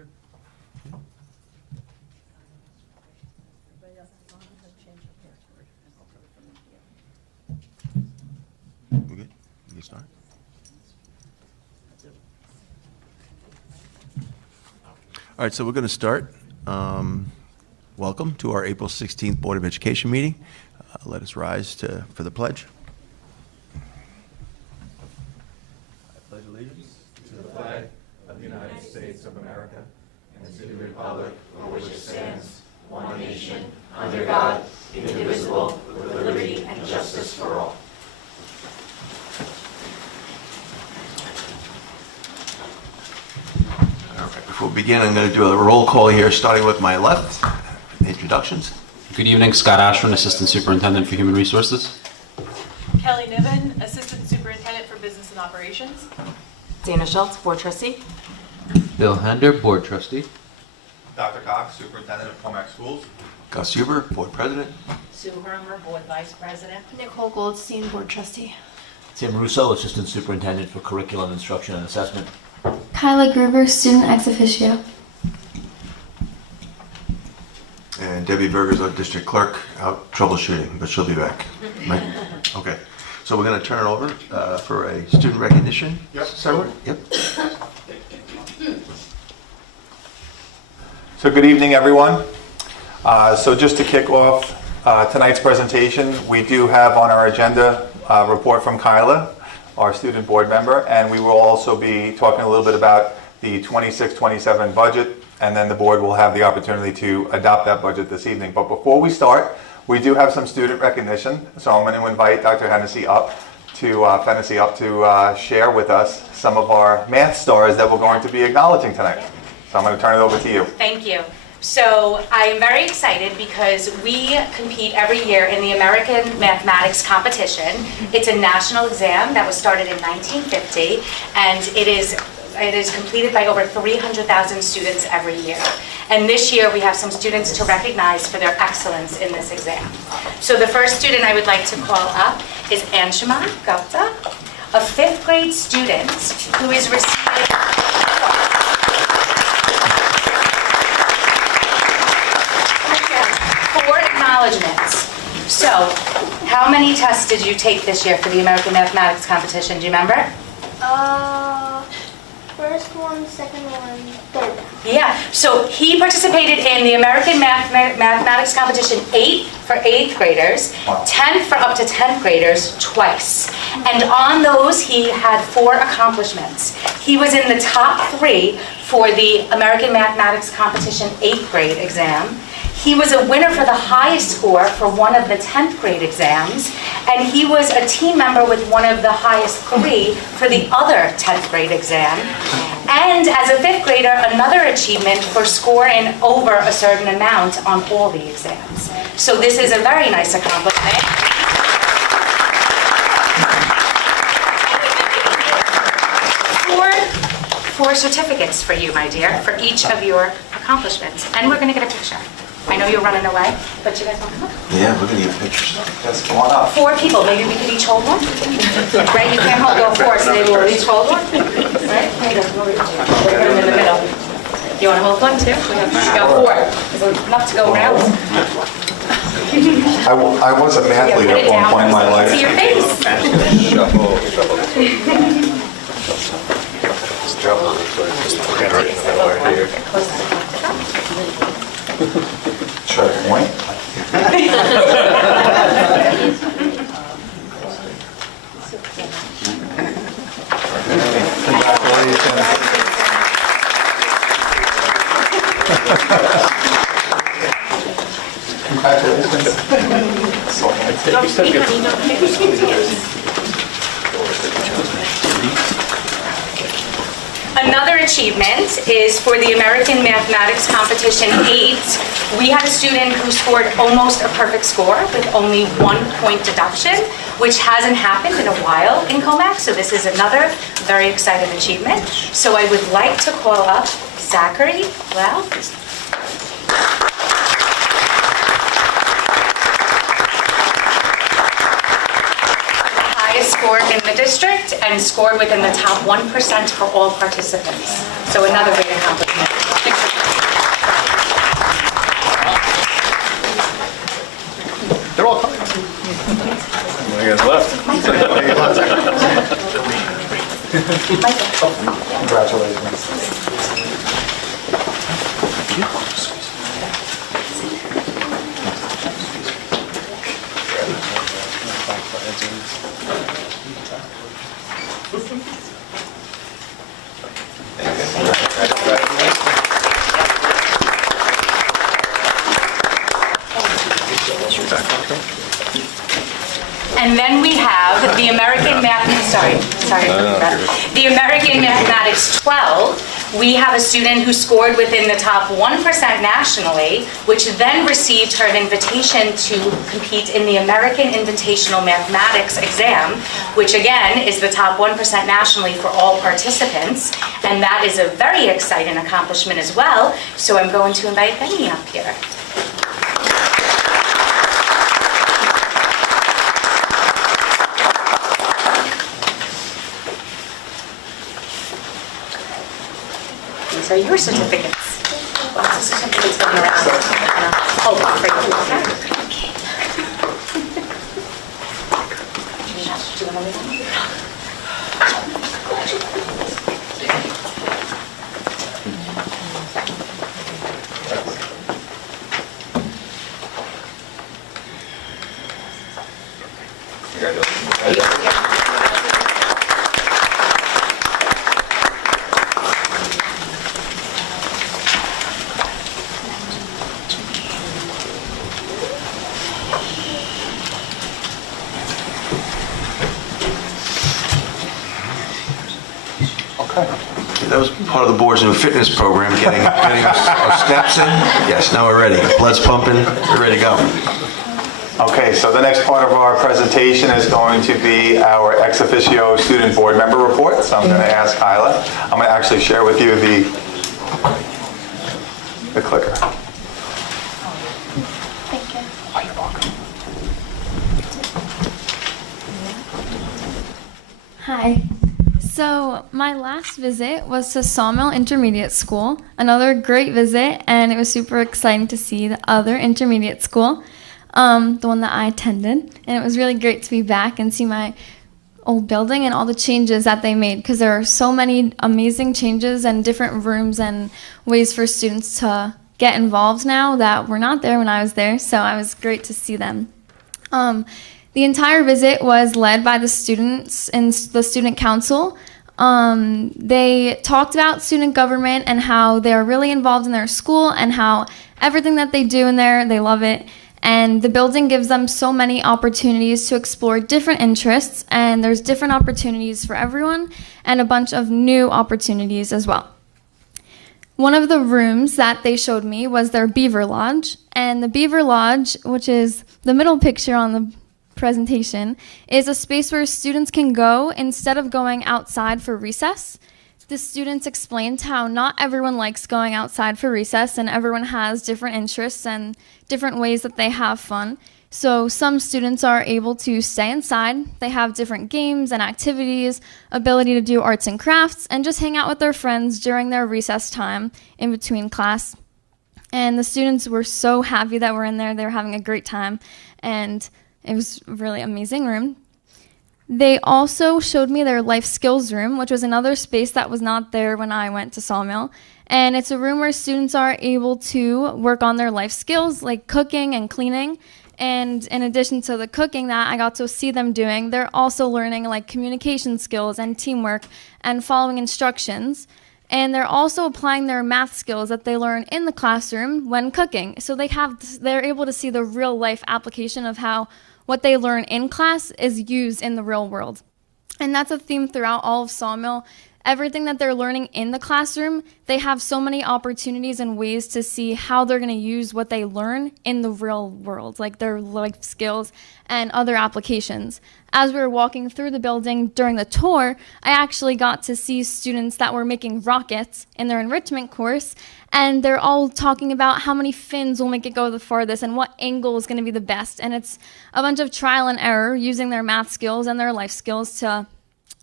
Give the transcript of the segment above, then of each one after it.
good. We're good? You can start. All right, so we're going to start. Welcome to our April 16th Board of Education meeting. Let us rise for the pledge. I pledge allegiance To the flag of the United States of America and to the republic for which it stands, one nation, under God, indivisible, with liberty and justice for all. All right, before we begin, I'm going to do a roll call here, starting with my left. Introductions. Good evening, Scott Ashwin, Assistant Superintendent for Human Resources. Kelly Niven, Assistant Superintendent for Business and Operations. Dana Schultz, Board Trustee. Bill Hender, Board Trustee. Dr. Cox, Superintendent of Commack Schools. Gus Huber, Board President. Sue Hermer, Board Vice President. Nicole Goldstein, Board Trustee. Tim Russo, Assistant Superintendent for Curriculum Instruction and Assessment. Kyla Gruber, Student Ex Officio. And Debbie Berger's our District Clerk, out troubleshooting, but she'll be back. Right? Okay. So we're going to turn it over for a student recognition. Yep. Ceremony. Yep. So good evening, everyone. So just to kick off tonight's presentation, we do have on our agenda a report from Kyla, our student board member, and we will also be talking a little bit about the 26-27 budget, and then the board will have the opportunity to adopt that budget this evening. But before we start, we do have some student recognition, so I'm going to invite Dr. Hennessy up to share with us some of our math stars that we're going to be acknowledging tonight. So I'm going to turn it over to you. Thank you. So I am very excited because we compete every year in the American Mathematics Competition. It's a national exam that was started in 1950, and it is completed by over 300,000 students every year. And this year we have some students to recognize for their excellence in this exam. So the first student I would like to call up is Anshama Gupta, a 5th grade student who is receiving 4 acknowledgements. So, how many tests did you take this year for the American Mathematics Competition? Do you remember? First one, second one, third one. Yeah, so he participated in the American Mathematics Competition 8 for 8th graders, 10 for up to 10th graders twice. And on those, he had 4 accomplishments. He was in the top 3 for the American Mathematics Competition 8th grade exam. He was a winner for the highest score for one of the 10th grade exams, and he was a team member with one of the highest 3 for the other 10th grade exam. And as a 5th grader, another achievement for scoring over a certain amount on all the exams. So this is a very nice accomplishment. Four certificates for you, my dear, for each of your accomplishments. And we're going to get a picture. I know you're running away, but you guys want to come up? Yeah, we're going to get pictures. Yes, come on up. 4 people, maybe we could each hold one? Right, you can't hold all 4, so maybe we'll each hold one? Right? Here you go. We'll put them in the middle. You want to hold one too? We got 4. There's enough to go around. I was a math leader at one point in my life. See your face. Try to point. Another achievement is for the American Mathematics Competition 8. We had a student who scored almost a perfect score with only 1 point deduction, which hasn't happened in a while in Commack, so this is another very exciting achievement. So I would like to call up Zachary Lau. Scored in the district and scored within the top 1% for all participants. So another great accomplishment. Congratulations. And then we have the American the American Mathematics 12. We have a student who scored within the top 1% nationally, which then received her an invitation to compete in the American Invitational Mathematics exam, which again is the top 1% nationally for all participants. And that is a very exciting accomplishment as well. So I'm going to invite Benny up here. These are your certificates. Lots of certificates going around. Oh, for you. Okay. Do you want to leave them? That was part of the board's new fitness program, getting our steps in. Yes, now we're ready. Blood's pumping, we're ready to go. Okay, so the next part of our presentation is going to be our ex officio student board member report. So I'm going to ask Kyla. I'm going to actually share with you the clicker. Thank you. Oh, you're welcome. Hi. So my last visit was to Sawmill Intermediate School, another great visit, and it was super exciting to see the other intermediate school, the one that I attended, and it was really great to be back and see my old building and all the changes that they made, because there are so many amazing changes and different rooms and ways for students to get involved now that were not there when I was there, so it was great to see them. The entire visit was led by the students and the student council. They talked about student government and how they're really involved in their school and how everything that they do in there, they love it. And the building gives them so many opportunities to explore different interests, and there's different opportunities for everyone and a bunch of new opportunities as well. One of the rooms that they showed me was their Beaver Lodge, and the Beaver Lodge, which is the middle picture on the presentation, is a space where students can go instead of going outside for recess. The students explained how not everyone likes going outside for recess, and everyone has different interests and different ways that they have fun. So some students are able to stay inside. They have different games and activities, ability to do arts and crafts, and just hang out with their friends during their recess time in between class. And the students were so happy that we're in there. They were having a great time, and it was a really amazing room. They also showed me their life skills room, which was another space that was not there when I went to Sawmill. And it's a room where students are able to work on their life skills, like cooking and cleaning. And in addition to the cooking that I got to see them doing, they're also learning like communication skills and teamwork and following instructions. And they're also applying their math skills that they learn in the classroom when cooking. So they're able to see the real life application of how what they learn in class is used in the real world. And that's a theme throughout all of Sawmill. Everything that they're learning in the classroom, they have so many opportunities and ways to see how they're going to use what they learn in the real world, like their life skills and other applications. As we were walking through the building during the tour, I actually got to see students that were making rockets in their enrichment course, and they're all talking about how many fins will make it go the farthest and what angle is going to be the best. And it's a bunch of trial and error using their math skills and their life skills to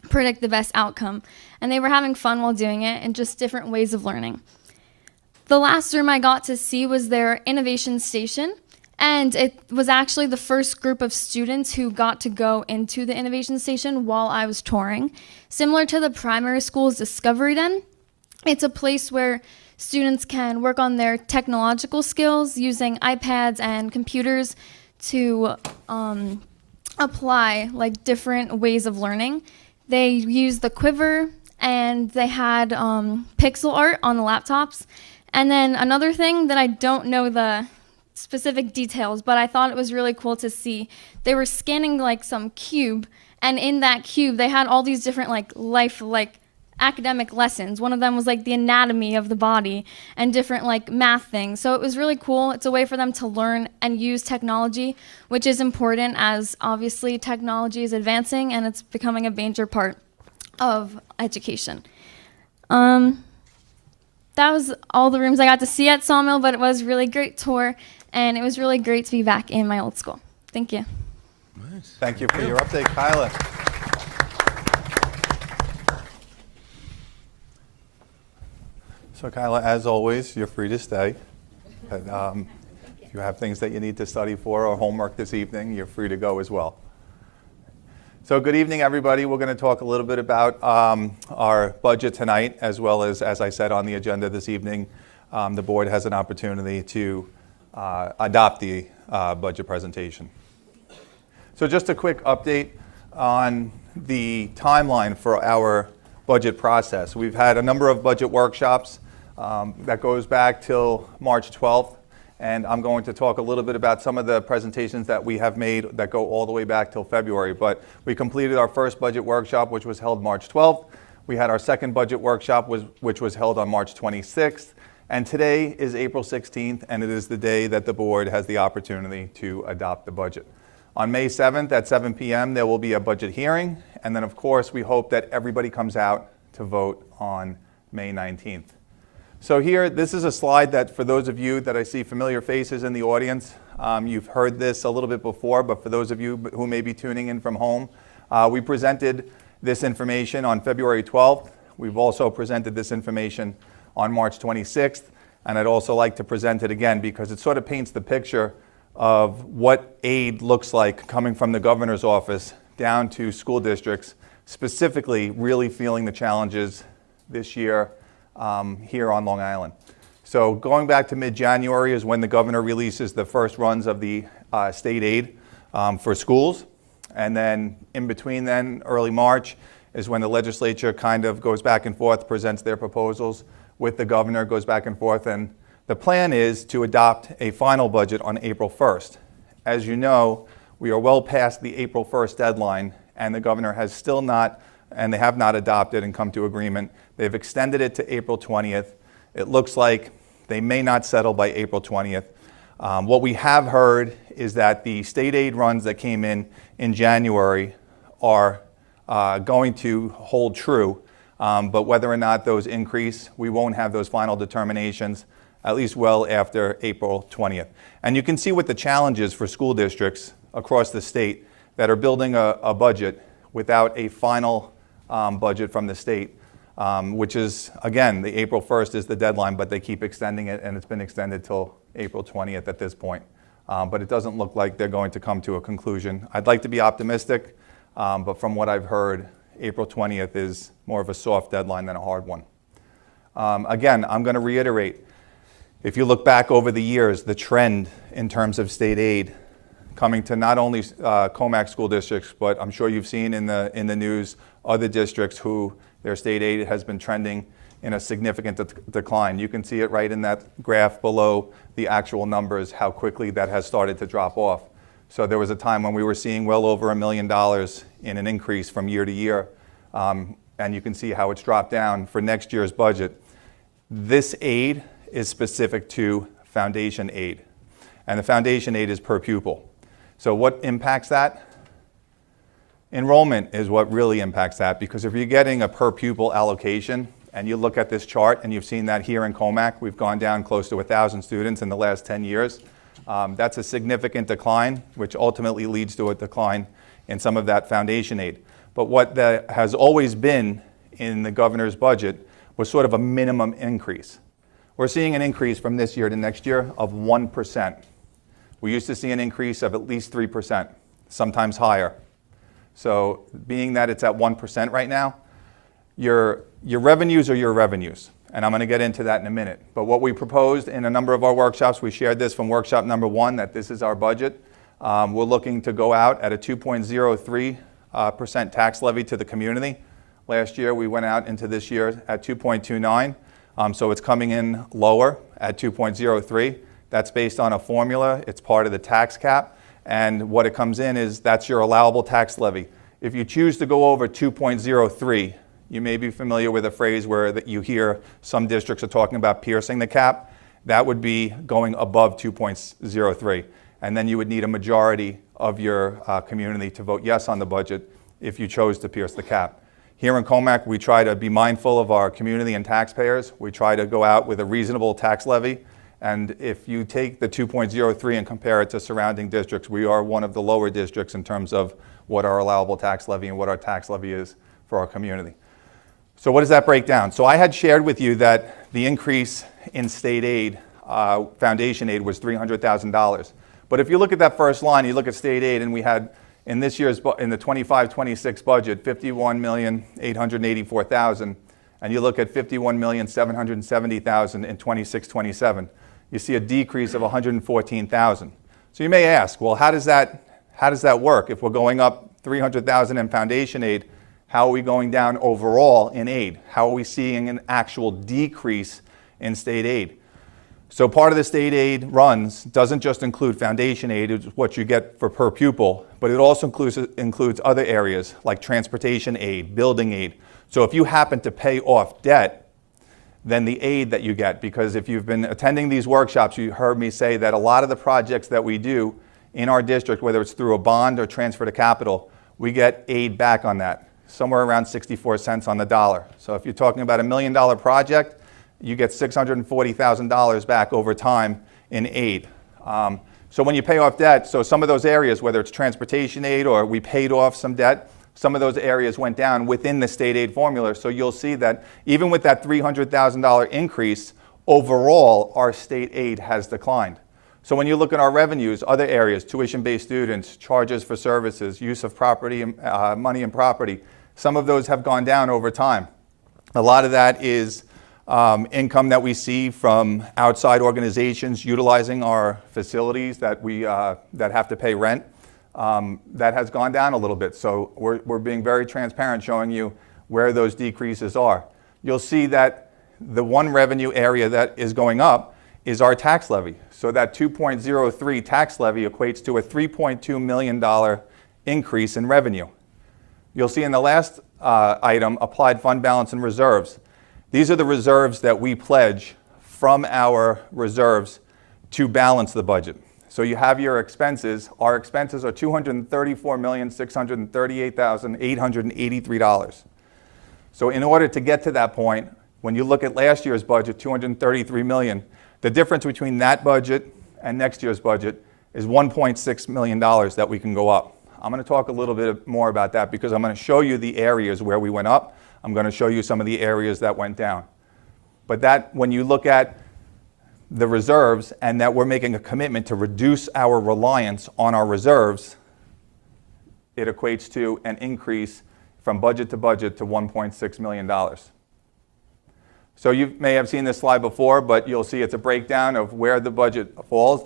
predict the best outcome. And they were having fun while doing it and just different ways of learning. The last room I got to see was their innovation station. And it was actually the first group of students who got to go into the innovation station while I was touring. Similar to the primary school's Discovery Den, it's a place where students can work on their technological skills using iPads and computers to apply like different ways of learning. They used the Quiver, and they had pixel art on the laptops. And then another thing that I don't know the specific details, but I thought it was really cool to see. They were scanning like some cube, and in that cube they had all these different like academic lessons. One of them was like the anatomy of the body and different like math things. So it was really cool. It's a way for them to learn and use technology, which is important as obviously technology is advancing and it's becoming a major part of education. That was all the rooms I got to see at Sawmill, but it was a really great tour, and it was really great to be back in my old school. Thank you. Nice. Thank you for your update, Kyla. So Kyla, as always, you're free to stay. And, if you have things that you need to study for or homework this evening, you're free to go as well. So good evening, everybody. We're going to talk a little bit about our budget tonight, as well as I said on the agenda this evening, the board has an opportunity to adopt the budget presentation. So just a quick update on the timeline for our budget process. We've had a number of budget workshops that goes back till March 12th. And I'm going to talk a little bit about some of the presentations that we have made that go all the way back till February. But we completed our first budget workshop, which was held March 12th. We had our second budget workshop, which was held on March 26th. And today is April 16th, and it is the day that the board has the opportunity to adopt the budget. On May 7th at 7 p.m., there will be a budget hearing. And then, of course, we hope that everybody comes out to vote on May 19th. So here, this is a slide that for those of you that I see familiar faces in the audience, you've heard this a little bit before, but for those of you who may be tuning in from home, we presented this information on February 12th. We've also presented this information on March 26th, and I'd also like to present it again because it sort of paints the picture of what aid looks like coming from the governor's office down to school districts, specifically really feeling the challenges this year here on Long Island. So going back to mid-January is when the governor releases the first runs of the state aid for schools. And then in between then, early March, is when the legislature kind of goes back and forth, presents their proposals with the governor, goes back and forth. And the plan is to adopt a final budget on April 1st. As you know, we are well past the April 1st deadline, and the governor has still not, and they have not adopted and come to agreement. They've extended it to April 20th. It looks like they may not settle by April 20th. What we have heard is that the state aid runs that came in January are going to hold true, but whether or not those increase, we won't have those final determinations, at least well after April 20th. And you can see what the challenge is for school districts across the state that are building a budget without a final budget from the state. Which is, again, the April 1st is the deadline, but they keep extending it, and it's been extended till April 20th at this point. But it doesn't look like they're going to come to a conclusion. I'd like to be optimistic, but from what I've heard, April 20th is more of a soft deadline than a hard one. Again, I'm going to reiterate, if you look back over the years, the trend in terms of state aid coming to not only Commack school districts, but I'm sure you've seen in the news other districts who their state aid has been trending in a significant decline. You can see it right in that graph below the actual numbers, how quickly that has started to drop off. So there was a time when we were seeing well over $1 million in an increase from year to year. And you can see how it's dropped down for next year's budget. This aid is specific to foundation aid. And the foundation aid is per pupil. So what impacts that? Enrollment is what really impacts that, because if you're getting a per pupil allocation, and you look at this chart, and you've seen that here in Commack, we've gone down close to 1,000 students in the last 10 years. That's a significant decline, which ultimately leads to a decline in some of that foundation aid. But what has always been in the governor's budget was sort of a minimum increase. We're seeing an increase from this year to next year of 1%. We used to see an increase of at least 3%, sometimes higher. So being that it's at 1% right now, your revenues are your revenues. And I'm going to get into that in a minute. But what we proposed in a number of our workshops, we shared this from workshop number 1, that this is our budget. We're looking to go out at a 2.03% tax levy to the community. Last year, we went out into this year at 2.29. So it's coming in lower at 2.03. That's based on a formula. It's part of the tax cap. And what it comes in is that's your allowable tax levy. If you choose to go over 2.03, you may be familiar with a phrase where that you hear some districts are talking about piercing the cap. That would be going above 2.03. And then you would need a majority of your community to vote yes on the budget if you chose to pierce the cap. Here in Commack, we try to be mindful of our community and taxpayers. We try to go out with a reasonable tax levy. And if you take the 2.03 and compare it to surrounding districts, we are one of the lower districts in terms of what our allowable tax levy and what our tax levy is for our community. So what does that break down? So I had shared with you that the increase in state aid, foundation aid, was $300,000. But if you look at that first line, you look at state aid, and we had in this year's, in the 25-26 budget, $51,884,000, and you look at $51,770,000 in 26-27, you see a decrease of $114,000. So you may ask, well, how does that work? If we're going up $300,000 in foundation aid, how are we going down overall in aid? How are we seeing an actual decrease in state aid? So part of the state aid runs doesn't just include foundation aid, it's what you get for per pupil, but it also includes other areas like transportation aid, building aid. So if you happen to pay off debt, then the aid that you get, because if you've been attending these workshops, you heard me say that a lot of the projects that we do in our district, whether it's through a bond or transfer to capital, we get aid back on that, somewhere around 64 cents on the dollar. So if you're talking about $1 million project, you get $640,000 back over time in aid. So when you pay off debt, so some of those areas, whether it's transportation aid or we paid off some debt, some of those areas went down within the state aid formula. So you'll see that even with that $300,000 increase, overall, our state aid has declined. So when you look at our revenues, other areas, tuition-based students, charges for services, use of property, money and property, some of those have gone down over time. A lot of that is income that we see from outside organizations utilizing our facilities that we that have to pay rent. That has gone down a little bit. So we're being very transparent, showing you where those decreases are. You'll see that the one revenue area that is going up is our tax levy. So that 2.03 tax levy equates to a $3.2 million increase in revenue. You'll see in the last item, applied fund balance and reserves. These are the reserves that we pledge from our reserves to balance the budget. So you have your expenses. Our expenses are $234,638,883. So in order to get to that point, when you look at last year's budget, $233 million, the difference between that budget and next year's budget is $1.6 million that we can go up. I'm going to talk a little bit more about that because I'm going to show you the areas where we went up. I'm going to show you some of the areas that went down. But that, when you look at the reserves and that we're making a commitment to reduce our reliance on our reserves, it equates to an increase from budget to budget to $1.6 million. So you may have seen this slide before, but you'll see it's a breakdown of where the budget falls.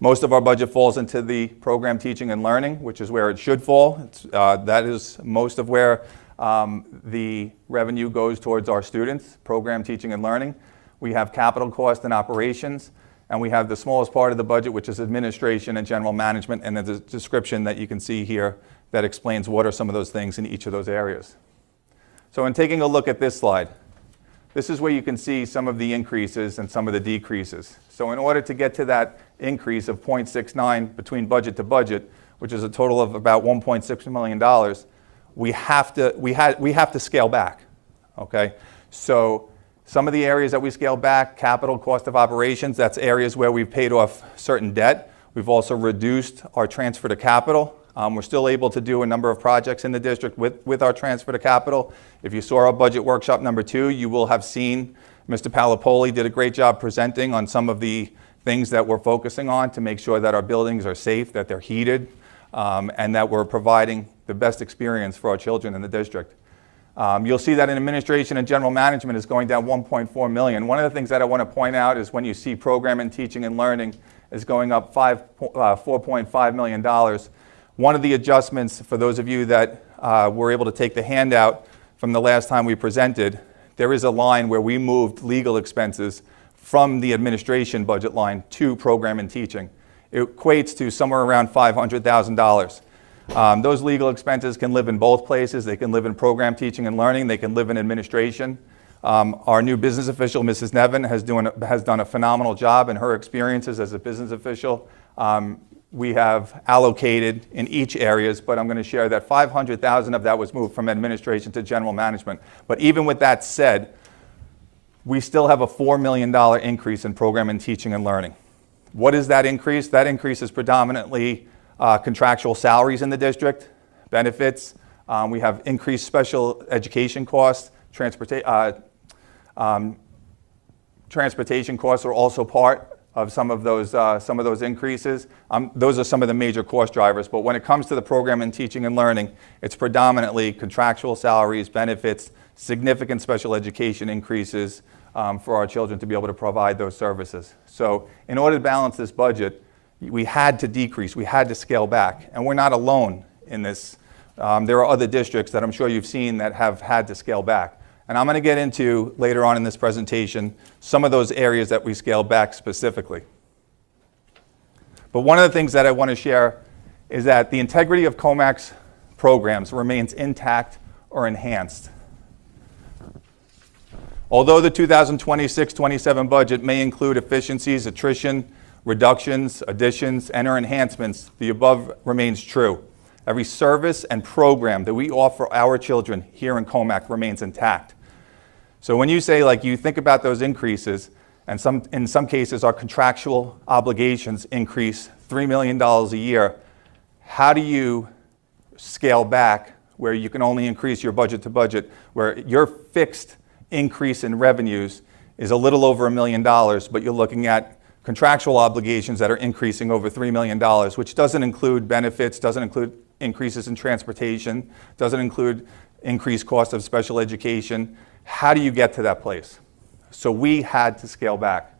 Most of our budget falls into the program teaching and learning, which is where it should fall. That is most of where the revenue goes towards our students, program teaching and learning. We have capital cost and operations, and we have the smallest part of the budget, which is administration and general management, and the description that you can see here that explains what are some of those things in each of those areas. So in taking a look at this slide, this is where you can see some of the increases and some of the decreases. So in order to get to that increase of 0.69 between budget to budget, which is a total of about $1.6 million, we have to scale back. Okay? So some of the areas that we scale back, capital cost of operations, that's areas where we've paid off certain debt. We've also reduced our transfer to capital. We're still able to do a number of projects in the district with our transfer to capital. If you saw our budget workshop number 2, you will have seen Mr. Palapoli did a great job presenting on some of the things that we're focusing on to make sure that our buildings are safe, that they're heated, and that we're providing the best experience for our children in the district. You'll see that in administration and general management is going down $1.4 million. One of the things that I want to point out is when you see program and teaching and learning is going up $4.5 million. One of the adjustments, for those of you that were able to take the handout from the last time we presented, there is a line where we moved legal expenses from the administration budget line to program and teaching. It equates to somewhere around $500,000. Those legal expenses can live in both places. They can live in program teaching and learning. They can live in administration. Our new business official, Mrs. Nevin, has done a phenomenal job in her experiences as a business official. We have allocated in each areas, but I'm going to share that $500,000 of that was moved from administration to general management. But even with that said, we still have a $4 million increase in program and teaching and learning. What is that increase? That increase is predominantly contractual salaries in the district, benefits. We have increased special education costs. Transportation costs are also part of some of those increases. Those are some of the major cost drivers. But when it comes to the program and teaching and learning, it's predominantly contractual salaries, benefits, significant special education increases for our children to be able to provide those services. So in order to balance this budget, we had to decrease, we had to scale back, and we're not alone in this. There are other districts that I'm sure you've seen that have had to scale back. And I'm going to get into, later on in this presentation, some of those areas that we scaled back specifically. But one of the things that I want to share is that the integrity of Commack's programs remains intact or enhanced. Although the 2026-27 budget may include efficiencies, attrition, reductions, additions, and/or enhancements, the above remains true. Every service and program that we offer our children here in Commack remains intact. So when you say, like, you think about those increases, and in some cases our contractual obligations increase $3 million a year, how do you scale back where you can only increase your budget to budget, where your fixed increase in revenues is a little over $1 million, but you're looking at contractual obligations that are increasing over $3 million, which doesn't include benefits, doesn't include increases in transportation, doesn't include increased cost of special education. How do you get to that place? So we had to scale back.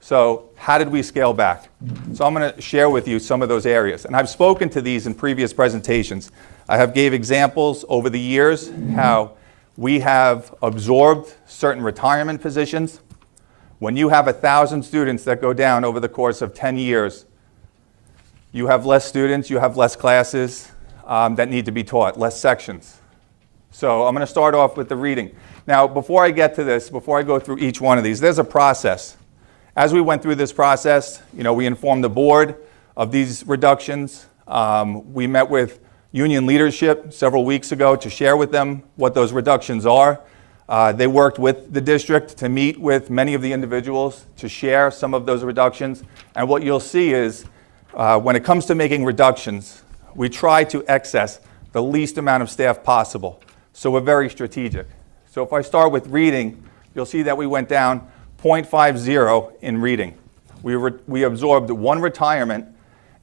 So how did we scale back? So I'm going to share with you some of those areas. And I've spoken to these in previous presentations. I have gave examples over the years how we have absorbed certain retirement positions. When you have 1,000 students that go down over the course of 10 years, you have less students, you have less classes that need to be taught, less sections. So I'm going to start off with the reading. Now, before I get to this, before I go through each one of these, there's a process. As we went through this process, we informed the board of these reductions. We met with union leadership several weeks ago to share with them what those reductions are. They worked with the district to meet with many of the individuals to share some of those reductions. And what you'll see is when it comes to making reductions, we try to access the least amount of staff possible. So we're very strategic. So if I start with reading, you'll see that we went down 0.50 in reading. We absorbed one retirement,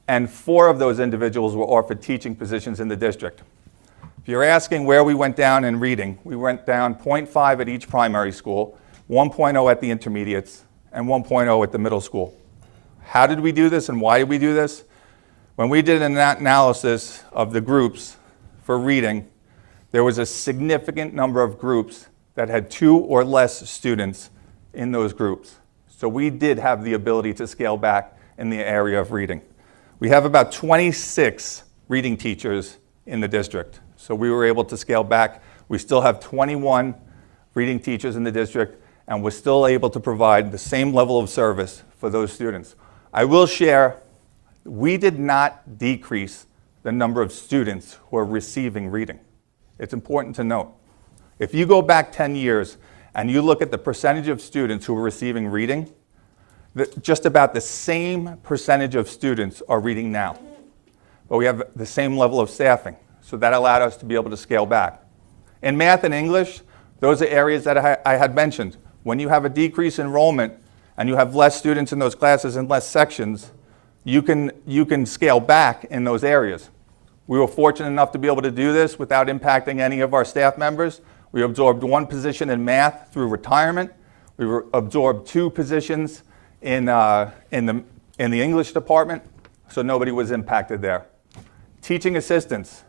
and 4 of those individuals were offered teaching positions in the district. If you're asking where we went down in reading, we went down 0.5 at each primary school, 1.0 at the intermediates, and 1.0 at the middle school. How did we do this and why did we do this? When we did an analysis of the groups for reading, there was a significant number of groups that had 2 or less students in those groups. So we did have the ability to scale back in the area of reading. We have about 26 reading teachers in the district. So we were able to scale back. We still have 21 reading teachers in the district, and we're still able to provide the same level of service for those students. I will share, we did not decrease the number of students who are receiving reading. It's important to note. If you go back 10 years and you look at the percentage of students who are receiving reading, just about the same percentage of students are reading now. But we have the same level of staffing. So that allowed us to be able to scale back. In math and English, those are areas that I had mentioned. When you have a decreased enrollment and you have less students in those classes and less sections, you can scale back in those areas. We were fortunate enough to be able to do this without impacting any of our staff members. We absorbed 1 position in math through retirement. We absorbed 2 positions in the English department, so nobody was impacted there. Teaching assistants,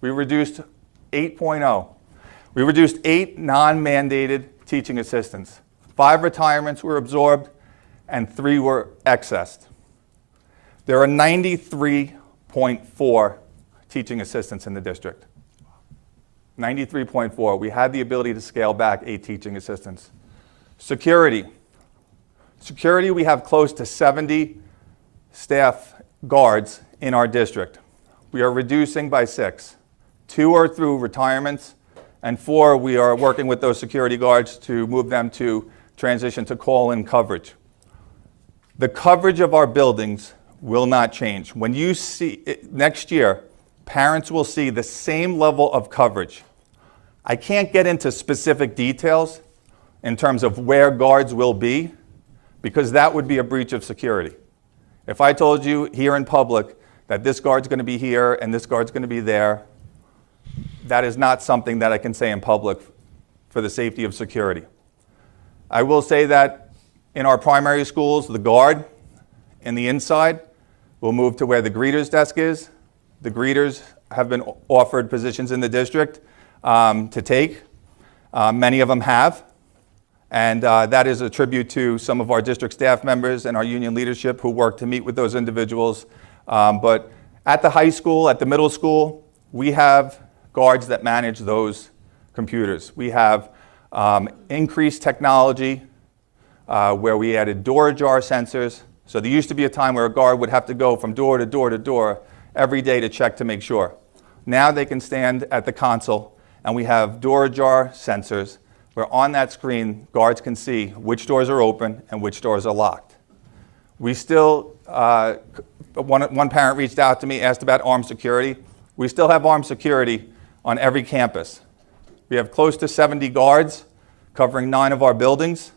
we reduced 8.0. We reduced 8 non-mandated teaching assistants. 5 retirements were absorbed and 3 were excessed. There are 93.4 teaching assistants in the district. 93.4. We had the ability to scale back 8 teaching assistants. Security. Security, we have close to 70 staff guards in our district. We are reducing by 6. 2 are through retirements, and 4, we are working with those security guards to move them to transition to call-in coverage. The coverage of our buildings will not change. When you see it, next year, parents will see the same level of coverage. I can't get into specific details in terms of where guards will be, because that would be a breach of security. If I told you here in public that this guard's going to be here and this guard's going to be there, that is not something that I can say in public for the safety of security. I will say that in our primary schools, the guard in the inside will move to where the greeter's desk is. The greeters have been offered positions in the district to take. Many of them have. And that is a tribute to some of our district staff members and our union leadership who work to meet with those individuals. But at the high school, at the middle school, we have guards that manage those computers. We have increased technology where we added door ajar sensors. So there used to be a time where a guard would have to go from door to door to door every day to check to make sure. Now they can stand at the console, and we have door ajar sensors where on that screen, guards can see which doors are open and which doors are locked. We still, one parent reached out to me, asked about armed security. We still have armed security on every campus. We have close to 70 guards covering 9 of our buildings,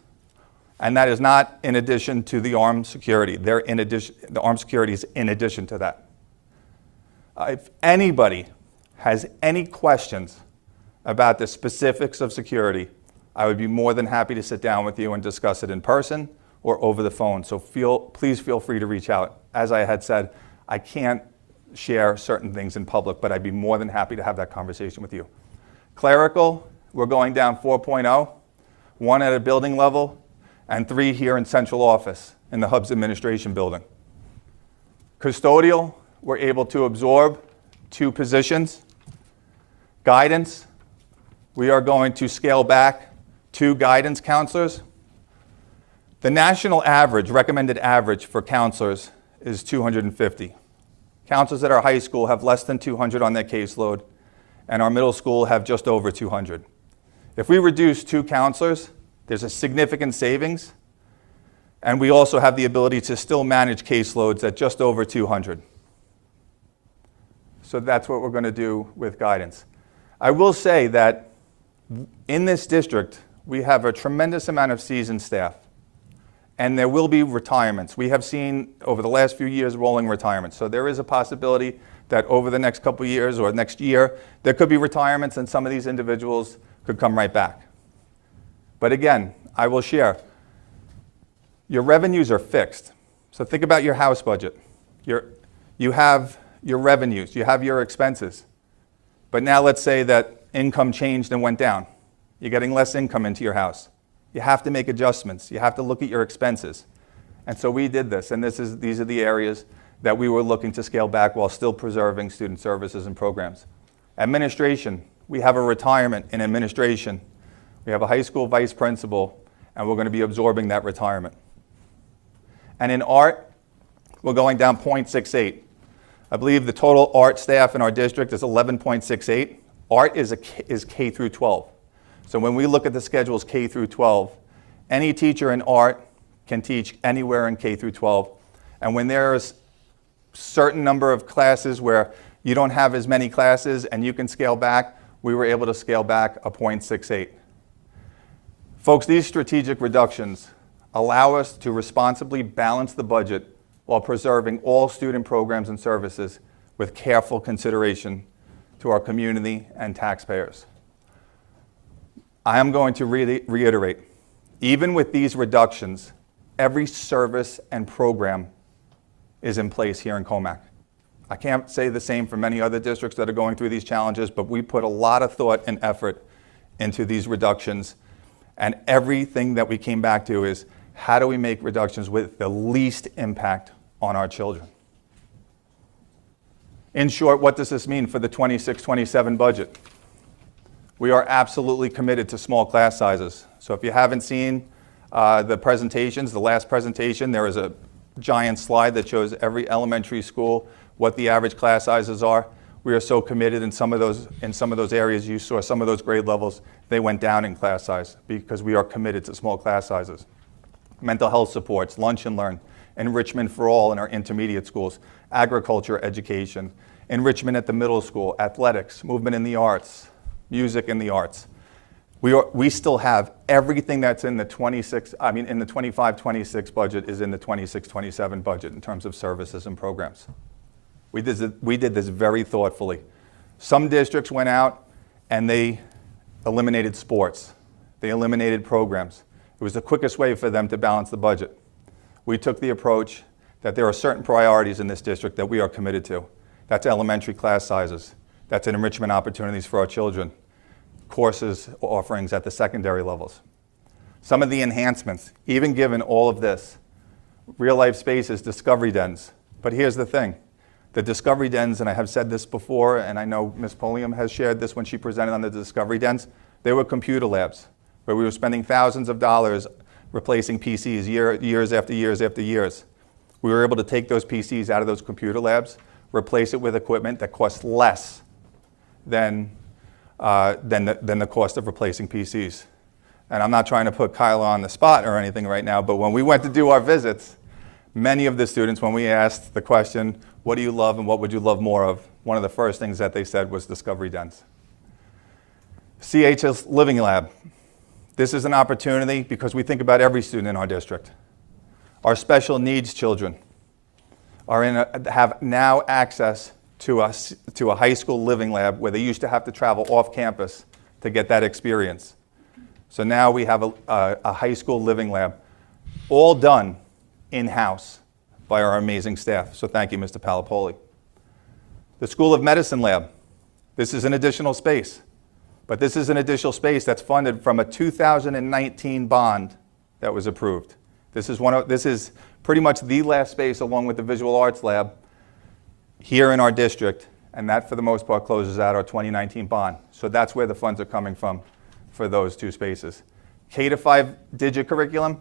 and that is not in addition to the armed security. They're in addition, the armed security is in addition to that. If anybody has any questions about the specifics of security, I would be more than happy to sit down with you and discuss it in person or over the phone. So please feel free to reach out. As I had said, I can't share certain things in public, but I'd be more than happy to have that conversation with you. Clerical, we're going down 4.0, 1 at a building level, and 3 here in central office in the Hubs Administration Building. Custodial, we're able to absorb 2 positions. Guidance, we are going to scale back 2 guidance counselors. The national average, recommended average for counselors is 250. Counselors at our high school have less than 200 on their caseload, and our middle school have just over 200. If we reduce 2 counselors, there's a significant savings, and we also have the ability to still manage caseloads at just over 200. So that's what we're going to do with guidance. I will say that in this district, we have a tremendous amount of seasoned staff, and there will be retirements. We have seen over the last few years rolling retirements. So there is a possibility that over the next couple of years or next year, there could be retirements and some of these individuals could come right back. But again, I will share, your revenues are fixed. So think about your house budget. You have your revenues, you have your expenses. But now let's say that income changed and went down. You're getting less income into your house. You have to make adjustments. You have to look at your expenses. And so we did this, and these are the areas that we were looking to scale back while still preserving student services and programs. Administration, we have a retirement in administration. We have a high school vice principal, and we're going to be absorbing that retirement. And in art, we're going down 0.68. I believe the total art staff in our district is 11.68. Art is K through 12. So when we look at the schedules K through 12, any teacher in art can teach anywhere in K through 12. And when there's a certain number of classes where you don't have as many classes and you can scale back, we were able to scale back a 0.68. Folks, these strategic reductions allow us to responsibly balance the budget while preserving all student programs and services with careful consideration to our community and taxpayers. I am going to reiterate, even with these reductions, every service and program is in place here in Commack. I can't say the same for many other districts that are going through these challenges, but we put a lot of thought and effort into these reductions, and everything that we came back to is how do we make reductions with the least impact on our children? In short, what does this mean for the 26-27 budget? We are absolutely committed to small class sizes. So if you haven't seen the presentations, the last presentation, there is a giant slide that shows every elementary school what the average class sizes are. We are so committed in some of those areas. You saw some of those grade levels, they went down in class size because we are committed to small class sizes. Mental health supports, lunch and learn, enrichment for all in our intermediate schools, agriculture education, enrichment at the middle school, athletics, movement in the arts, music in the arts. We still have everything that's in the 25-26 budget is in the 26-27 budget in terms of services and programs. We did this very thoughtfully. Some districts went out and they eliminated sports. They eliminated programs. It was the quickest way for them to balance the budget. We took the approach that there are certain priorities in this district that we are committed to. That's elementary class sizes. That's enrichment opportunities for our children. Courses offerings at the secondary levels. Some of the enhancements, even given all of this, real life spaces, discovery dens. But here's the thing. The discovery dens, and I have said this before, and I know Ms. Pulliam has shared this when she presented on the discovery dens, they were computer labs where we were spending thousands of dollars replacing PCs years after years after years. We were able to take those PCs out of those computer labs, replace it with equipment that costs less than the cost of replacing PCs. And I'm not trying to put Kyla on the spot or anything right now, but when we went to do our visits, many of the students, when we asked the question, what do you love and what would you love more of, one of the first things that they said was discovery dens. CHS Living Lab. This is an opportunity because we think about every student in our district. Our special needs children have now access to a high school living lab where they used to have to travel off campus to get that experience. So now we have a high school living lab, all done in-house by our amazing staff. So thank you, Mr. Palapoli. The School of Medicine lab. This is an additional space, but this is an additional space that's funded from a 2019 bond that was approved. This is pretty much the last space along with the visual arts lab here in our district, and that for the most part closes out our 2019 bond. So that's where the funds are coming from for those two spaces. K-5 Digit Curriculum,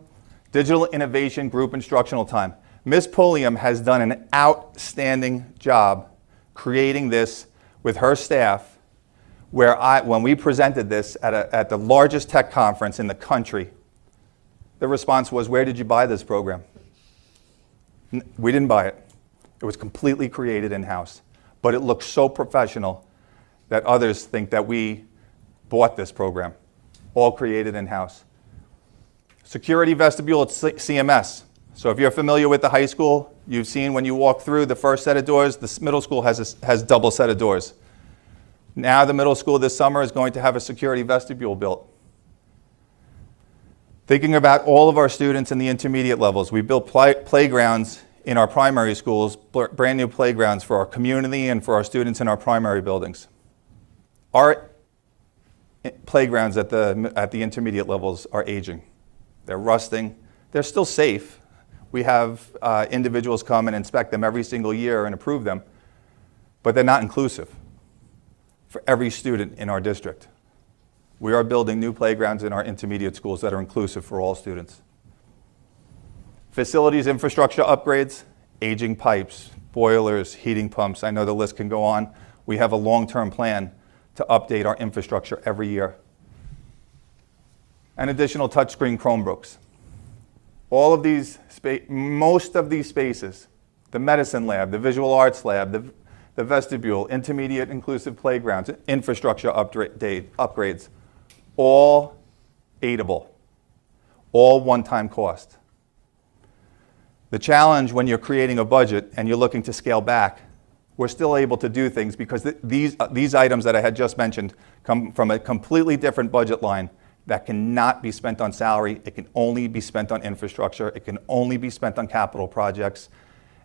Digital Innovation Group Instructional Time. Ms. Pulliam has done an outstanding job creating this with her staff, where when we presented this at the largest tech conference in the country, the response was, where did you buy this program? We didn't buy it. It was completely created in-house, but it looks so professional that others think that we bought this program, all created in-house. Security vestibule at CMS. So if you're familiar with the high school, you've seen when you walk through the first set of doors, the middle school has double set of doors. Now the middle school this summer is going to have a security vestibule built. Thinking about all of our students in the intermediate levels, we built playgrounds in our primary schools, brand new playgrounds for our community and for our students in our primary buildings. Our playgrounds at the intermediate levels are aging. They're rusting. They're still safe. We have individuals come and inspect them every single year and approve them, but they're not inclusive for every student in our district. We are building new playgrounds in our intermediate schools that are inclusive for all students. Facilities infrastructure upgrades, aging pipes, boilers, heating pumps. I know the list can go on. We have a long-term plan to update our infrastructure every year. And additional touchscreen Chromebooks. All of these, most of these spaces, the medicine lab, the visual arts lab, the vestibule, intermediate inclusive playgrounds, infrastructure upgrades, all aidable, all one-time cost. The challenge when you're creating a budget and you're looking to scale back, we're still able to do things because these items that I had just mentioned come from a completely different budget line that cannot be spent on salary. It can only be spent on infrastructure. It can only be spent on capital projects,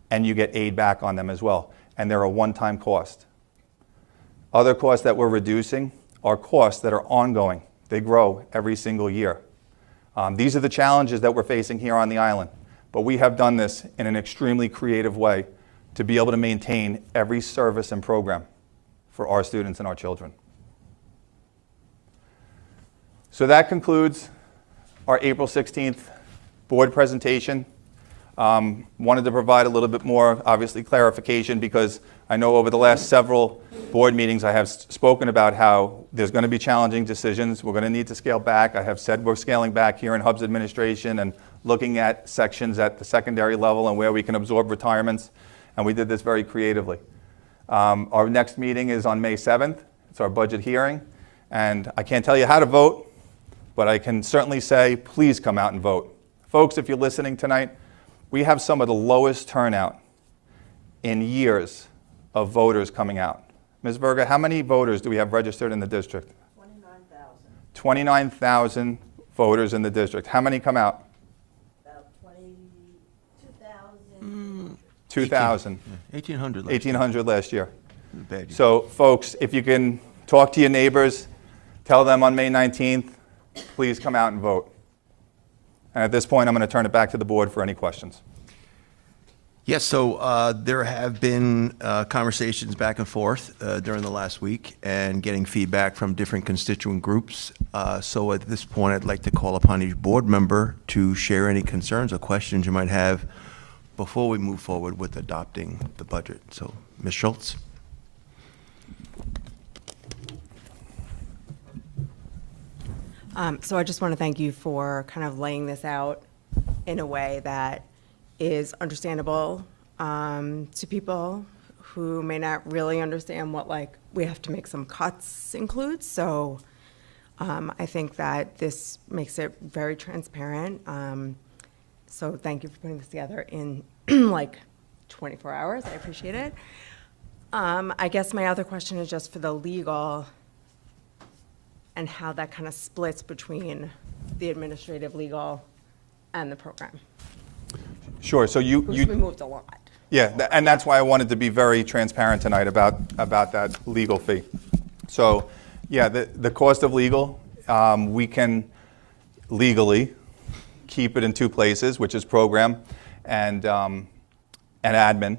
and you get aid back on them as well. And they're a one-time cost. Other costs that we're reducing are costs that are ongoing. They grow every single year. These are the challenges that we're facing here on the island, but we have done this in an extremely creative way to be able to maintain every service and program for our students and our children. So that concludes our April 16th board presentation. Wanted to provide a little bit more, obviously, clarification because I know over the last several board meetings I have spoken about how there's going to be challenging decisions. We're going to need to scale back. I have said we're scaling back here in Hub's administration and looking at sections at the secondary level and where we can absorb retirements, and we did this very creatively. Our next meeting is on May 7th. It's our budget hearing, and I can't tell you how to vote, but I can certainly say, please come out and vote. Folks, if you're listening tonight, we have some of the lowest turnout in years of voters coming out. Ms. Berger, how many voters do we have registered in the district? 29,000. 29,000 voters in the district. How many come out? About 22,000. 2,000. 1,800. 1,800 last year. Bad year. So, folks, if you can talk to your neighbors, tell them on May 19th, please come out and vote. And at this point, I'm going to turn it back to the board for any questions. Yes, so there have been conversations back and forth during the last week and getting feedback from different constituent groups. So at this point, I'd like to call upon each board member to share any concerns or questions you might have before we move forward with adopting the budget. So, Ms. Schultz. So I just want to thank you for kind of laying this out in a way that is understandable to people who may not really understand what, like, we have to make some cuts includes. So I think that this makes it very transparent. So thank you for putting this together in like 24 hours. I appreciate it. I guess my other question is just for the legal and how that kind of splits between the administrative, legal, and the program. Sure. So we moved a lot. Yeah, and that's why I wanted to be very transparent tonight about that legal fee. So, yeah, the cost of legal, we can legally keep it in two places, which is program and admin.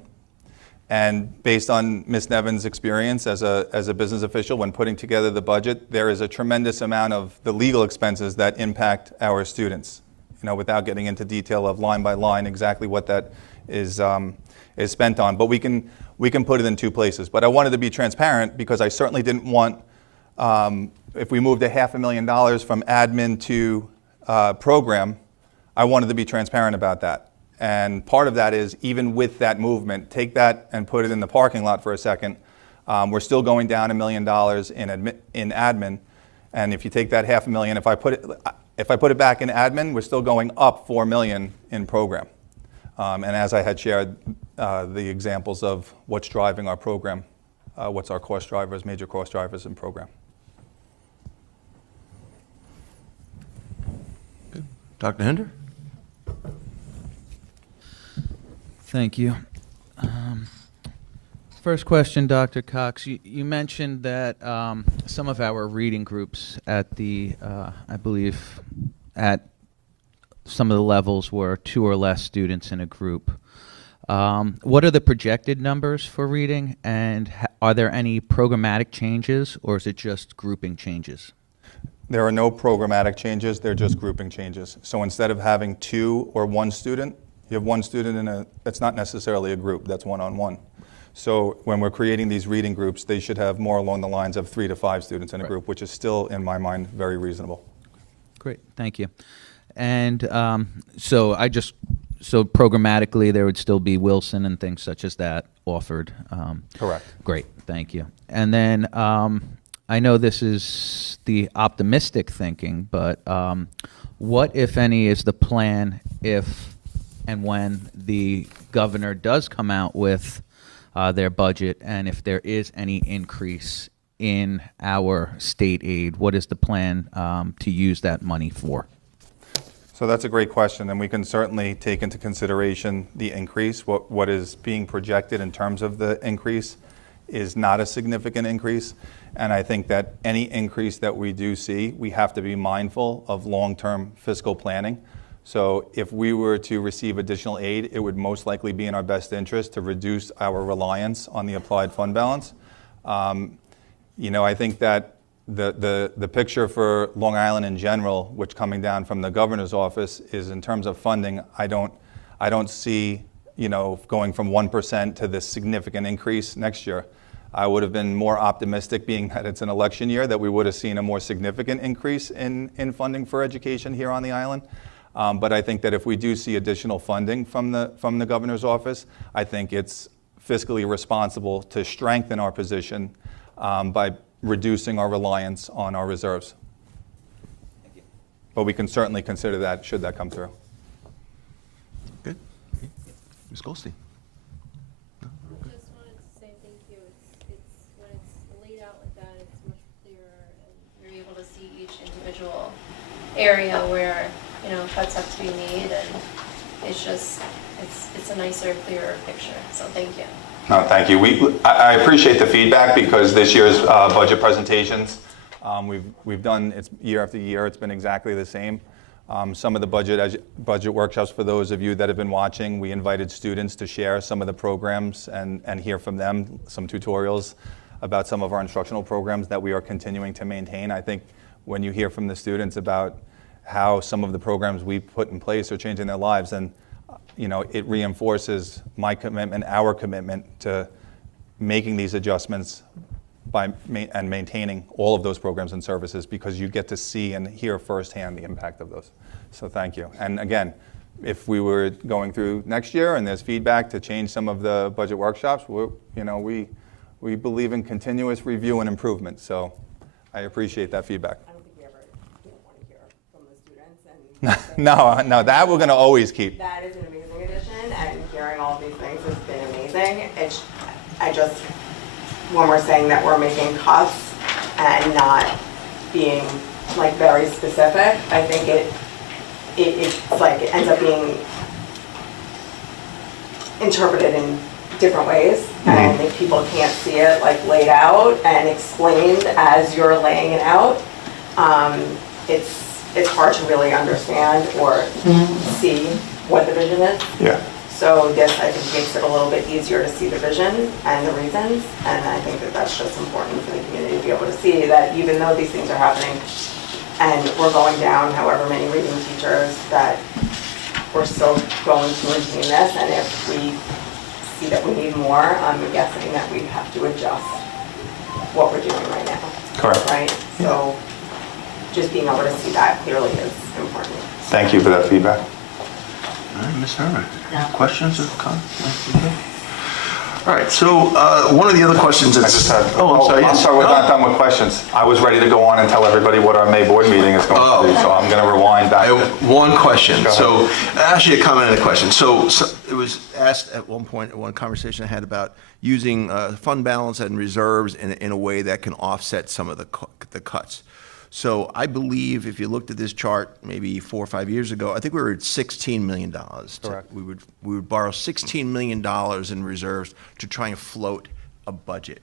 And based on Ms. Nevin's experience as a business official when putting together the budget, there is a tremendous amount of the legal expenses that impact our students. You know, without getting into detail of line by line exactly what that is spent on. But we can put it in two places. But I wanted to be transparent because I certainly didn't want, if we moved $500,000 from admin to program, I wanted to be transparent about that. And part of that is, even with that movement, take that and put it in the parking lot for a second. We're still going down $1 million in admin. And if you take that $500,000, if I put it back in admin, we're still going up $4 million in program. And as I had shared the examples of what's driving our program, what's our cost drivers, major cost drivers in program. Good. Dr. Hinder? Thank you. First question, Dr. Cox. You mentioned that some of our reading groups at the, I believe, at some of the levels were 2 or less students in a group. What are the projected numbers for reading, and are there any programmatic changes, or is it just grouping changes? There are no programmatic changes, they're just grouping changes. So instead of having 2 or 1 student, you have 1 student that's not necessarily a group, that's one-on-one. So when we're creating these reading groups, they should have more along the lines of 3 to 5 students in a group, which is still, in my mind, very reasonable. Great, thank you. And so programmatically, there would still be Wilson and things such as that offered. Correct. Great, thank you. And then I know this is the optimistic thinking, but what, if any, is the plan if and when the governor does come out with their budget, and if there is any increase in our state aid, what is the plan to use that money for? So that's a great question, and we can certainly take into consideration the increase. What is being projected in terms of the increase is not a significant increase, and I think that any increase that we do see, we have to be mindful of long-term fiscal planning. So if we were to receive additional aid, it would most likely be in our best interest to reduce our reliance on the applied fund balance. I think that the picture for Long Island in general, which coming down from the governor's office, is in terms of funding, I don't see, going from 1% to this significant increase next year. I would have been more optimistic, being that it's an election year, that we would have seen a more significant increase in funding for education here on the island. But I think that if we do see additional funding from the governor's office, I think it's fiscally responsible to strengthen our position by reducing our reliance on our reserves. Thank you. But we can certainly consider that should that come through. Good. Ms. Goldstein. Just wanted to say thank you. It's when it's laid out like that, it's much clearer, and you're able to see each individual area where cuts have to be made, and it's a nicer, clearer picture. So thank you. No, thank you. I appreciate the feedback, because this year's budget presentations, we've done it's year after year. It's been exactly the same. Some of the budget workshops, for those of you that have been watching, we invited students to share some of the programs and hear from them some tutorials about some of our instructional programs that we are continuing to maintain. I think when you hear from the students about how some of the programs we put in place are changing their lives, and it reinforces my commitment, our commitment to making these adjustments and maintaining all of those programs and services, because you get to see and hear firsthand the impact of those. So thank you. And again, if we were going through next year and there's feedback to change some of the budget workshops, we believe in continuous review and improvement. So I appreciate that feedback. I don't think we ever want to hear from the students. And No, that we're going to always keep. that is an amazing addition, and hearing all of these things has been amazing. When we're saying that we're making cuts and not being very specific, I think it ends up being interpreted in different ways. And I think people can't see it laid out and explained as you're laying it out. It's hard to really understand or see what the vision is. Yeah. So this, I think, makes it a little bit easier to see the vision and the reasons, and I think that that's just important for the community to be able to see that even though these things are happening and we're going down however many reading teachers, that we're still going to maintain this, and if we see that we need more, I'm guessing that we have to adjust what we're doing right now. Correct. Right? So just being able to see that clearly is important. Thank you for that feedback. All right, Ms. Herbert. Questions or comments? All right, so one of the other questions is... I just had... I'm sorry. I'm sorry, we're not done with questions. I was ready to go on and tell everybody what our May board meeting is going to be, so I'm going to rewind back. One question. Go ahead. So, actually a comment and a question. So it was asked at one point, one conversation I had about using fund balance and reserves in a way that can offset some of the cuts. So I believe if you looked at this chart maybe 4 or 5 years ago, I think we were at $16 million. Correct. We would borrow $16 million in reserves to try and float a budget.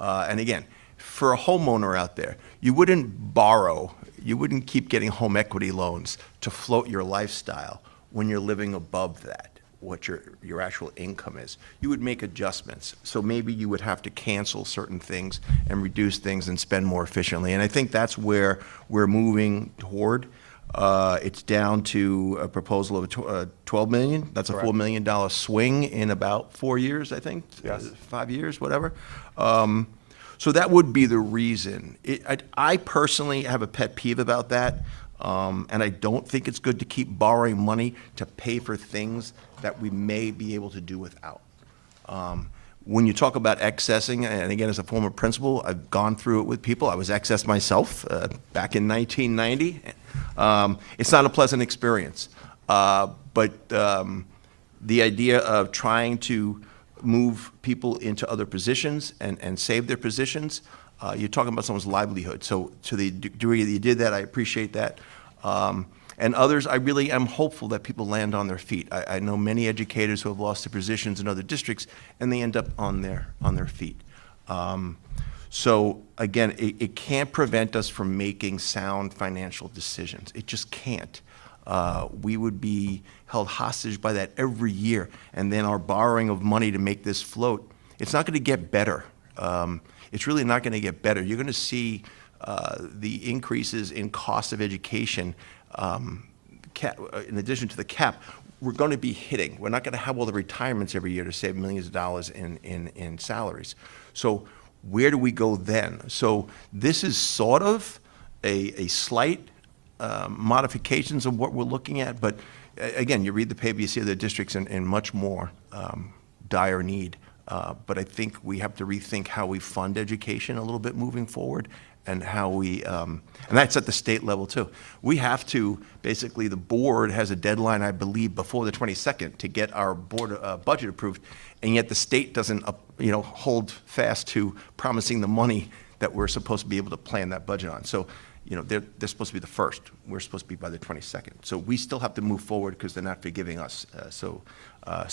And again, for a homeowner out there, you wouldn't keep getting home equity loans to float your lifestyle when you're living above that, what your actual income is. You would make adjustments. So maybe you would have to cancel certain things and reduce things and spend more efficiently. And I think that's where we're moving toward. It's down to a proposal of $12 million. That's Correct. a $4 million swing in about 4 years, I think. Yes. 5 years, whatever. So that would be the reason. I personally have a pet peeve about that. And I don't think it's good to keep borrowing money to pay for things that we may be able to do without. When you talk about excessing, and again, as a former principal, I've gone through it with people. I was excess myself back in 1990. It's not a pleasant experience. But the idea of trying to move people into other positions and save their positions, you're talking about someone's livelihood. So to the degree that you did that, I appreciate that. And others, I really am hopeful that people land on their feet. I know many educators who have lost their positions in other districts, and they end up on their feet. So again, it can't prevent us from making sound financial decisions. It just can't. We would be held hostage by that every year, and then our borrowing of money to make this float, it's not going to get better. It's really not going to get better. You're going to see the increases in cost of education, in addition to the cap, we're going to be hitting. We're not going to have all the retirements every year to save millions of dollars in salaries. So where do we go then? So this is sort of a slight modifications of what we're looking at, but again, you read the paper, you see the districts in much more dire need. But I think we have to rethink how we fund education a little bit moving forward, and how we, and that's at the state level too. We have to, basically the board has a deadline, I believe, before the 22nd to get our board budget approved, and yet the state doesn't, hold fast to promising the money that we're supposed to be able to plan that budget on. So, they're supposed to be the first. We're supposed to be by the 22nd. So we still have to move forward because they're not forgiving us. So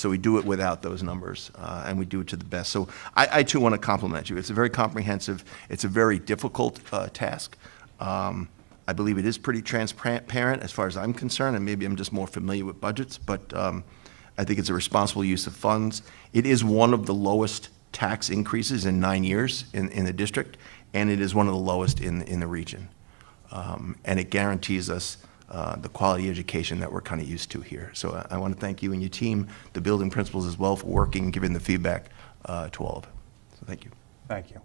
we do it without those numbers, and we do it to the best. So I too want to compliment you. It's a very comprehensive, it's a very difficult task. I believe it is pretty transparent as far as I'm concerned, and maybe I'm just more familiar with budgets, but I think it's a responsible use of funds. It is one of the lowest tax increases in 9 years in the district, and it is one of the lowest in the region. And it guarantees us the quality education that we're kind of used to here. So I want to thank you and your team, the building principals as well, for working, giving the feedback to all of it. So thank you. Thank you.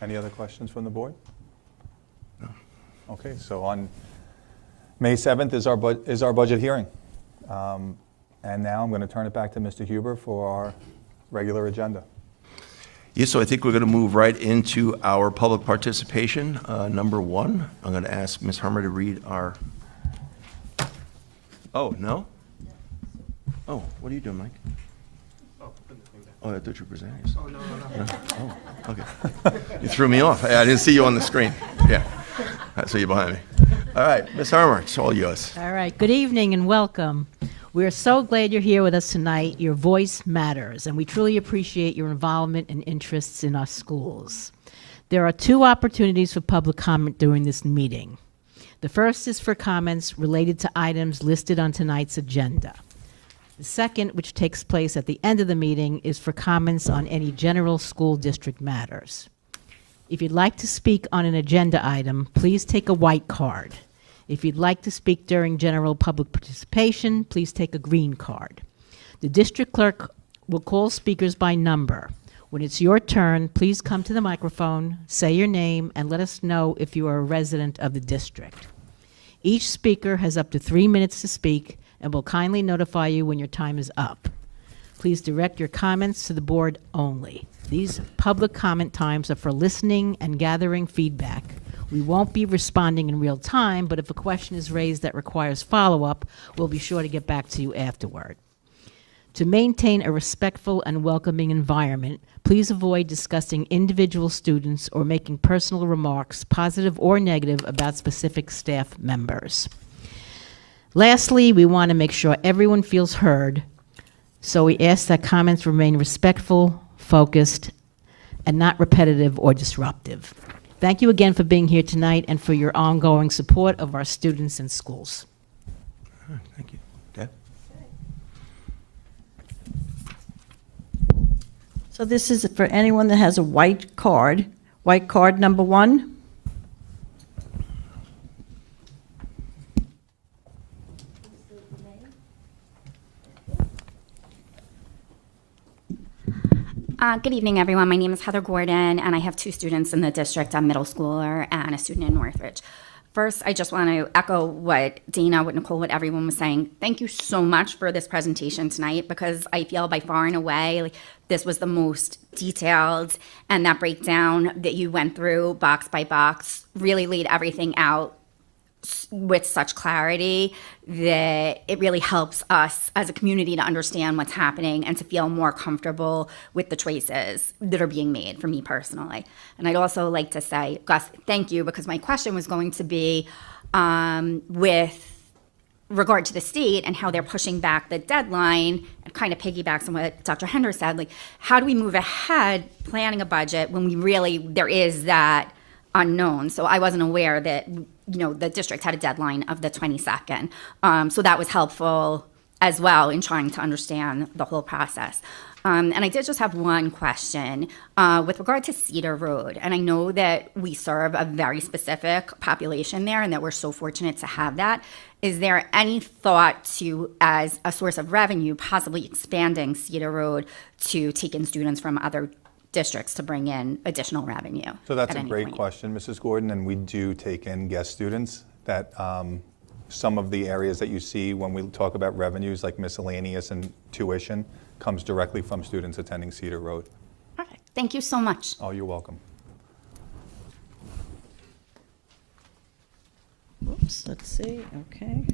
Any other questions from the board? No. Okay, so on May 7th is our budget hearing. And now I'm going to turn it back to Mr. Huber for our regular agenda. Yes, so I think we're going to move right into our public participation. Number one, I'm going to ask Ms. Hermer to read our, oh, no? Oh, what are you doing, Mike? Oh, I thought you were presenting yourself. Oh, no. Oh, okay. You threw me off. I didn't see you on the screen. Yeah, I saw you behind me. All right, Ms. Hermer, it's all yours. All right, good evening and welcome. We're so glad you're here with us tonight. Your voice matters, and we truly appreciate your involvement and interests in our schools. There are 2 opportunities for public comment during this meeting. The first is for comments related to items listed on tonight's agenda. The second, which takes place at the end of the meeting, is for comments on any general school district matters. If you'd like to speak on an agenda item, please take a white card. If you'd like to speak during general public participation, please take a green card. The district clerk will call speakers by number. When it's your turn, please come to the microphone, say your name, and let us know if you are a resident of the district. Each speaker has up to 3 minutes to speak and will kindly notify you when your time is up. Please direct your comments to the board only. These public comment times are for listening and gathering feedback. We won't be responding in real time, but if a question is raised that requires follow-up, we'll be sure to get back to you afterward. To maintain a respectful and welcoming environment, please avoid discussing individual students or making personal remarks, positive or negative, about specific staff members. Lastly, we want to make sure everyone feels heard, so we ask that comments remain respectful, focused, and not repetitive or disruptive. Thank you again for being here tonight and for your ongoing support of our students and schools. Thank you. Deb? So this is for anyone that has a white card. White card number 1. Good evening, everyone. My name is Heather Gordon, and I have 2 students in the district, a middle schooler and a student in Northridge. First, I just want to echo what Dana, what Nicole, what everyone was saying. Thank you so much for this presentation tonight, because I feel by far and away this was the most detailed, and that breakdown that you went through box by box really laid everything out with such clarity that it really helps us as a community to understand what's happening and to feel more comfortable with the choices that are being made for me personally. And I'd also like to say, Gus, thank you, because my question was going to be with regard to the state and how they're pushing back the deadline, and kind of piggybacks on what Dr. Hender said, like, how do we move ahead planning a budget when there is that unknown? So I wasn't aware that, the district had a deadline of the 22nd. So that was helpful as well in trying to understand the whole process. And I did just have one question with regard to Cedar Road. And I know that we serve a very specific population there and that we're so fortunate to have that. Is there any thought to, as a source of revenue, possibly expanding Cedar Road to take in students from other districts to bring in additional revenue? So that's at a any great point? question, Mrs. Gordon, and we do take in guest students that some of the areas that you see when we talk about revenues like miscellaneous and tuition comes directly from students attending Cedar Road. Perfect. Thank you so much. Oh, you're welcome. Oops, let's see, okay.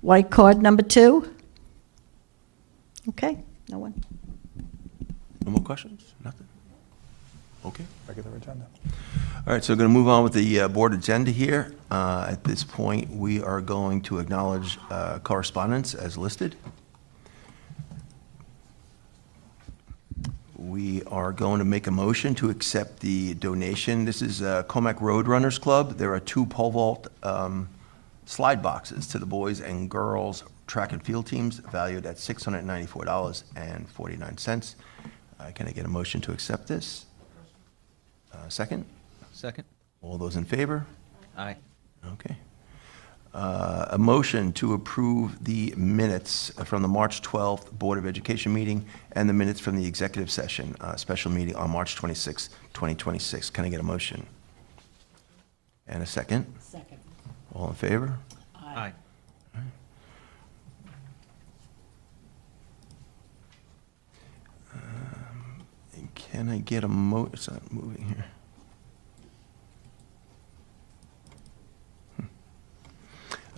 White card number 2? Okay, no one. No more questions? Nothing? Okay. Regular agenda. All right, so we're going to move on with the board agenda here. At this point, we are going to acknowledge correspondence as listed. We are going to make a motion to accept the donation. This is Commack Road Runners Club. There are 2 pole vault slide boxes to the boys and girls track and field teams valued at $694.49. Can I get a motion to accept this? Second? Second. All those in favor? Aye. Okay. A motion to approve the minutes from the March 12th Board of Education meeting and the minutes from the executive session, special meeting on March 26, 2026. Can I get a motion? And a second? Second. All in favor? Aye. Can I get a it's not moving here.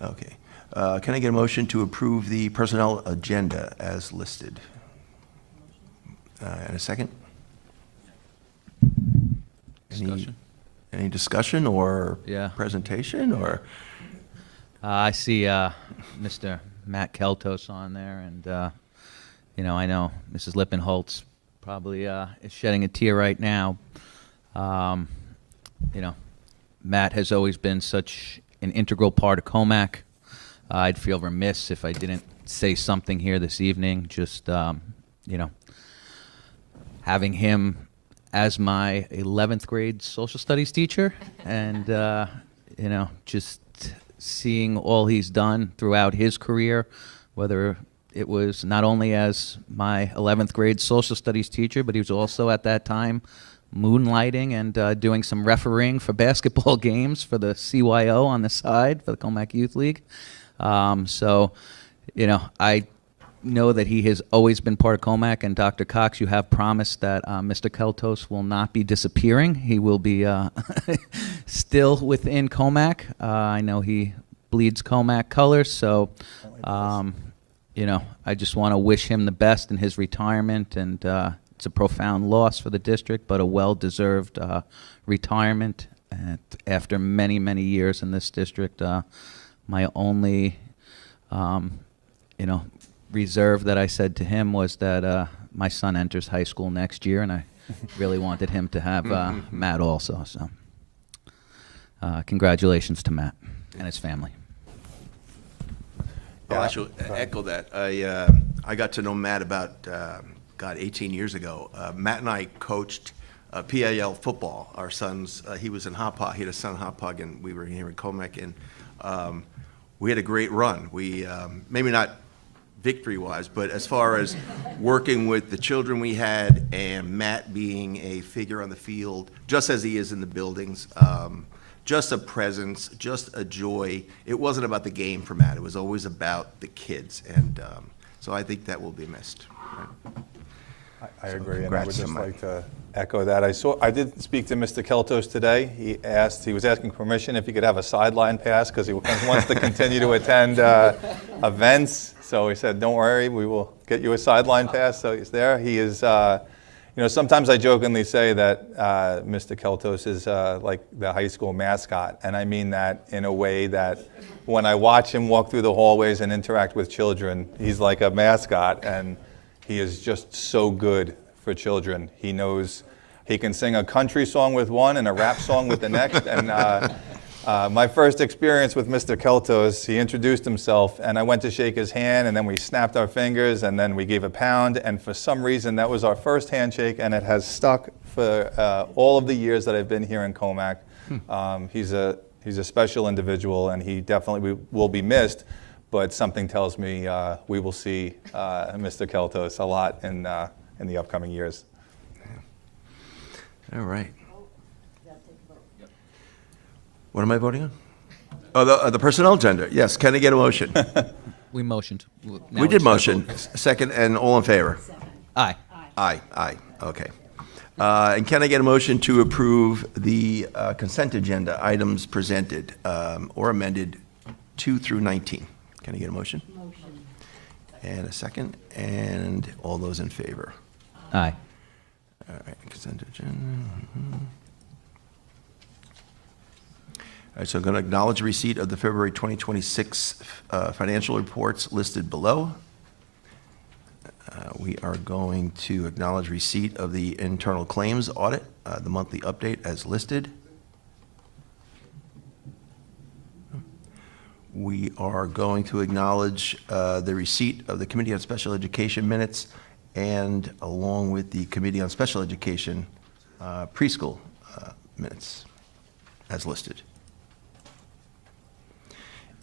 Okay. Can I get a motion to approve the personnel agenda as listed? And a second? Discussion. Any discussion or Yeah. presentation or? I see Mr. Matt Keltos on there, and I know Mrs. Lippenholtz probably is shedding a tear right now. Matt has always been such an integral part of Commack. I'd feel remiss if I didn't say something here this evening. Just having him as my 11th grade social studies teacher, and just seeing all he's done throughout his career, whether it was not only as my 11th grade social studies teacher, but he was also at that time moonlighting and doing some refereeing for basketball games for the CYO on the side for the Commack Youth League. I know that he has always been part of Commack, and Dr. Cox, you have promised that Mr. Keltos will not be disappearing. He will be still within Commack. I know he bleeds Commack colors, so I just want to wish him the best in his retirement, and it's a profound loss for the district, but a well-deserved retirement after many, many years in this district. My only, reserve that I said to him was that my son enters high school next year, and I really wanted him to have Matt also. So, congratulations to Matt and his family. I'll actually echo that. I got to know Matt about 18 years ago. Matt and I coached PAL football. Our sons, he was in Hopog, he had a son in Hopog, and we were here in Commack, and we had a great run. We, maybe not victory-wise, but as far as working with the children we had, and Matt being a figure on the field, just as he is in the buildings, just a presence, just a joy. It wasn't about the game for Matt. It was always about the kids, and so I think that will be missed. I agree, and I would just like to echo that. I did speak to Mr. Keltos today. He was asking permission if he could have a sideline pass because he wants to continue to attend events. So he said, don't worry, we will get you a sideline pass. So he's there. He is, sometimes I jokingly say that Mr. Keltos is like the high school mascot. And I mean that in a way that when I watch him walk through the hallways and interact with children, he's like a mascot, and he is just so good for children. He knows he can sing a country song with one and a rap song with the next. And my first experience with Mr. Keltos, he introduced himself, and I went to shake his hand, and then we snapped our fingers, and then we gave a pound. And for some reason, that was our first handshake, and it has stuck for all of the years that I've been here in Commack. He's a special individual, and he definitely will be missed. But something tells me we will see Mr. Keltos a lot in the upcoming years. All right. What am I voting on? Oh, the personnel agenda. Yes, can I get a motion? We motioned. Now We did it's motion. Second, and all in favor? Aye. Aye, okay. And can I get a motion to approve the consent agenda items presented or amended 2 through 19? Can I get a motion? Motion. And a second, and all those in favor? Aye. All right, consent agenda. All right, so I'm going to acknowledge receipt of the February 2026 financial reports listed below. We are going to acknowledge receipt of the internal claims audit, the monthly update as listed. We are going to acknowledge the receipt of the Committee on Special Education minutes, and along with the Committee on Special Education preschool minutes as listed.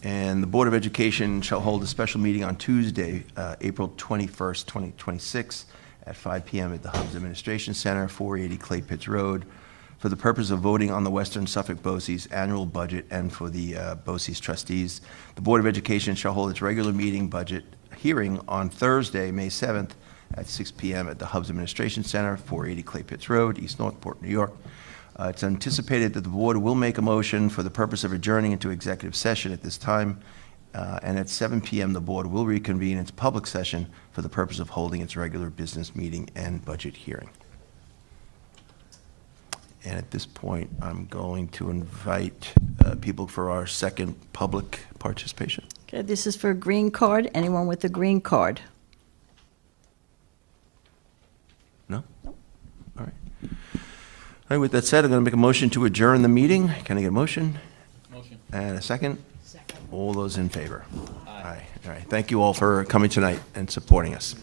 And the Board of Education shall hold a special meeting on Tuesday, April 21st, 2026, at 5 p.m. at the Hubs Administration Center, 480 Clay Pitts Road, for the purpose of voting on the Western Suffolk BOCES annual budget and for the BOCES trustees. The Board of Education shall hold its regular meeting budget hearing on Thursday, May 7th, at 6 p.m. at the Hubs Administration Center, 480 Clay Pitts Road, East Northport, New York. It's anticipated that the board will make a motion for the purpose of adjourning into executive session at this time, and at 7 p.m. the board will reconvene its public session for the purpose of holding its regular business meeting and budget hearing. And at this point, I'm going to invite people for our second public participation. Okay, this is for a green card. Anyone with a green card? No? All right. All right, with that said, I'm going to make a motion to adjourn the meeting. Can I get a motion? Motion. And a second? Second. All those in favor? Aye. All right. Thank you all for coming tonight and supporting us.